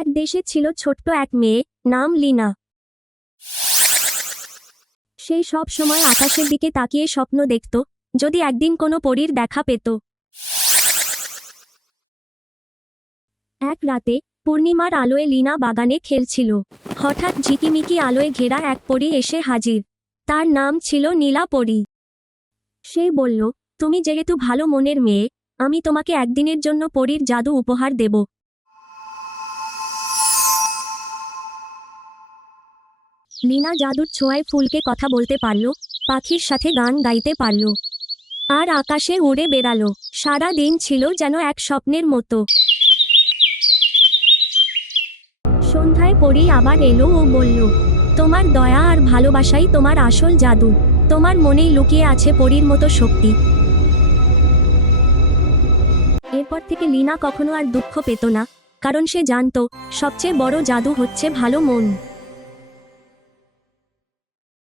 এক দেশে ছিল ছোট্ট এক মেয়ে, নাম লিনা। সেই সব সময় আকাশের দিকে তাকিয়ে স্বপ্ন দেখত, যদি একদিন কোনো পরীর দেখা পেত। এক রাতে, পূর্ণিমার আলোয় লিনা বাগানে খেলছিল। হঠাৎ ঝিকিমিকি আলোয় ঘেরা এক পরী এসে হাজির। তার নাম ছিল নীলা পরী। সে বলল, তুমি যেহেতু ভালো মনের মেয়ে, আমি তোমাকে একদিনের জন্য পরীর জাদু উপহার দেব। লিনা জাদুর ছোঁয়ায় ফুলকে কথা বলতে পারল, পাখির সাথে গান গাইতে পারল। আর আকাশে উড়ে বেড়ালো, সারা দিন ছিল যেন এক স্বপ্নের মতো। সন্ধ্যায় পরি আবার এলো ও বলল, তোমার দয়া আর ভালোবাসাই তোমার আসল জাদু, তোমার মনেই লুকিয়ে আছে পরীর মতো শক্তি। এরপর থেকে লীনা কখনো আর দুঃখ পেত না, কারণ সে জানতো, সবচেয়ে বড় জাদু হচ্ছে ভালো মন।